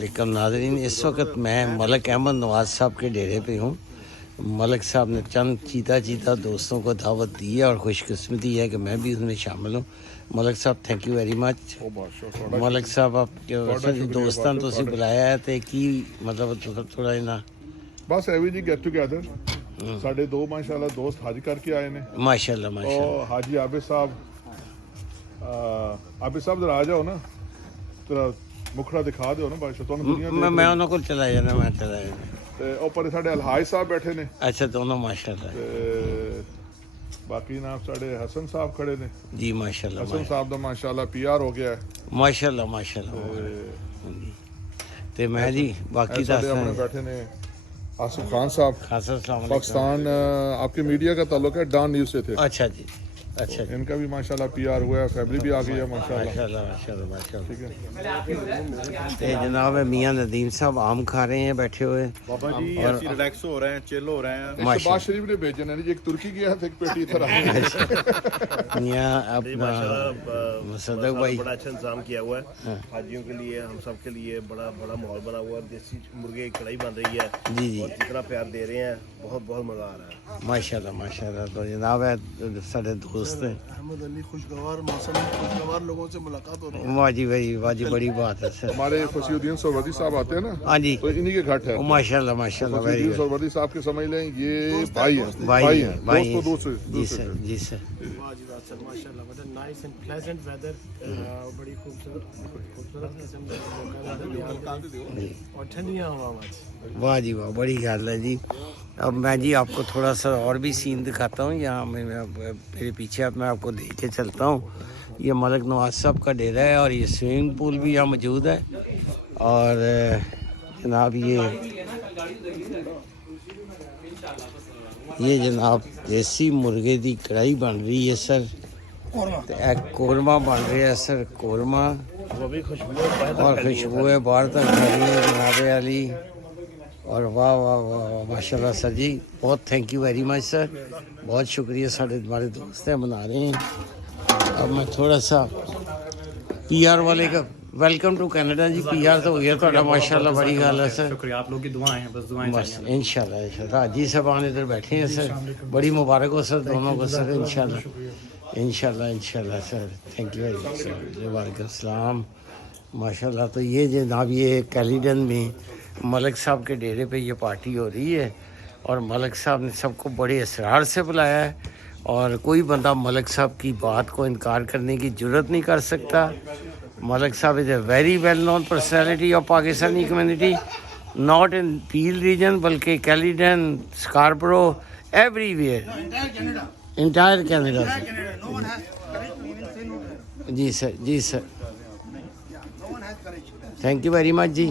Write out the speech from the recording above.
لیکن ناظرین اس وقت میں ملک احمد نواز صاحب کے ڈیرے پہ ہوں. ملک صاحب نے چند چیتا دوستوں کو دعوت دی ہے اور خوش قسمتی ہے کہ میں بھی اس میں شامل ہوں. ملک صاحب تھینک یو ویری مچ. ملک صاحب آپ دوستوں تو بلایا ہے تو کی مطلب تھوڑا جنا بس ایوی جی گیٹ ٹوگیدر ساڈے دو ماشاءاللہ دوست حج کر کے آئے نے ماشاءاللہ ماشاءاللہ. حاجی عابد صاحب ذرا آ جاؤ نا تیرا مکھڑا دکھا دیو نا بادشاہ تانوں دنیا میں انہوں کو چلا جانا میں چلا جانا تے اوپر ساڈے الحاج صاحب بیٹھے نے. اچھا دونوں ماشاءاللہ. باقی نام ساڈے حسن صاحب کھڑے نے جی ماشاءاللہ. حسن صاحب دا ماشاءاللہ پی آر ہو گیا ہے ماشاءاللہ ماشاءاللہ. تے میں جی باقی اپنے بیٹھے نے آصف خان صاحب پاکستان آپ کے میڈیا کا تعلق ہے ڈان نیوز سے تھے. اچھا جی اچھا ان کا بھی ماشاءاللہ پی آر ہوا ہے فیملی بھی آ گئی ہے ماشاءاللہ ماشاءاللہ ماشاءاللہ. ٹھیک ہے. تے جناب میاں ندیم صاحب آم کھا رہے ہیں بیٹھے ہوئے. بابا جی ایسی ریلیکس ہو رہے ہیں چل ہو رہے ہیں. شہباز شریف نے بھیجے نا جی ایک ترکی گیا تھا ایک پیٹی ادھر آ میاں اپنا مصدق بھائی بڑا اچھا انتظام کیا ہوا ہے حاجیوں کے لیے ہم سب کے لیے بڑا ماحول بنا ہوا ہے. دیسی مرغے کی کڑھائی بن رہی ہے جی جی اور جتنا پیار دے رہے ہیں بہت مزہ آ رہا ہے ماشاءاللہ ماشاءاللہ. تو جناب ہے سارے دوست ہیں احمد علی خوشگوار موسم خوشگوار لوگوں سے ملاقات ہو رہی ہے. واہ جی بھائی واہ جی بڑی بات ہے سر. ہمارے خوشی الدین سروردی صاحب آتے ہیں نا ہاں جی تو انہی کے گھٹ ہے. ماشاءاللہ ماشاءاللہ خوشی ویری الدین گڈ. سروردی صاحب کے سمجھ لیں یہ بھائی ہیں بھائی ہیں بھائی دوست ہیں. دوست جی سر جی سر. واہ جی واہ سر ماشاءاللہ what a nice and pleasant weather. بڑی خوبصورت قسم کا اور ٹھنڈیاں ہوایں. واہ جی واہ بڑی گل ہے جی. اب میں جی آپ کو تھوڑا سا اور بھی سین دکھاتا ہوں. یہاں میرے پیچھے اب میں آپ کو دیکھ کے چلتا ہوں. یہ ملک نواز صاحب کا ڈیرہ ہے اور یہ سوئمنگ پول بھی یہاں موجود ہے. اور جناب یہ جناب دیسی مرغے دی کڑھائی بن رہی ہے سر. ایک قورمہ بن رہا ہے سر قورمہ وہ بھی خوشبو اور خوشبو ہے باہر تک جا رہی ہے جناب علی. اور واہ واہ واہ ماشاء اللہ سر جی بہت تھینک یو ویری مچ سر. بہت شکریہ سارے ہمارے دوست ہیں بنا رہے ہیں. اب میں تھوڑا سا پی آر والے کا welcome to Canada ji. P R تو ہو گیا تھوڑا ماشاء اللہ بڑی گل ہے سر. شکریہ آپ لوگ کی دعائیں ہیں بس دعائیں بس ان شاء اللہ حاجی صاحبان ادھر بیٹھے ہیں سر. بڑی مبارک ہو سر دونوں کو سر ان شاء اللہ سر. تھینک یو ویری مچ سر. وعلیکم السلام ماشاء اللہ. تو یہ جناب یہ کیلیڈن میں ملک صاحب کے ڈیرے پہ یہ پارٹی ہو رہی ہے اور ملک صاحب نے سب کو بڑے اسرار سے بلایا ہے اور کوئی بندہ ملک صاحب کی بات کو انکار کرنے کی جرت نہیں کر سکتا. ملک صاحب is a very well known personality of Pakistani community not in Peel region بلکہ Caledon Scarborough everywhere entire Canada. جی سر جی sir thank you very much G.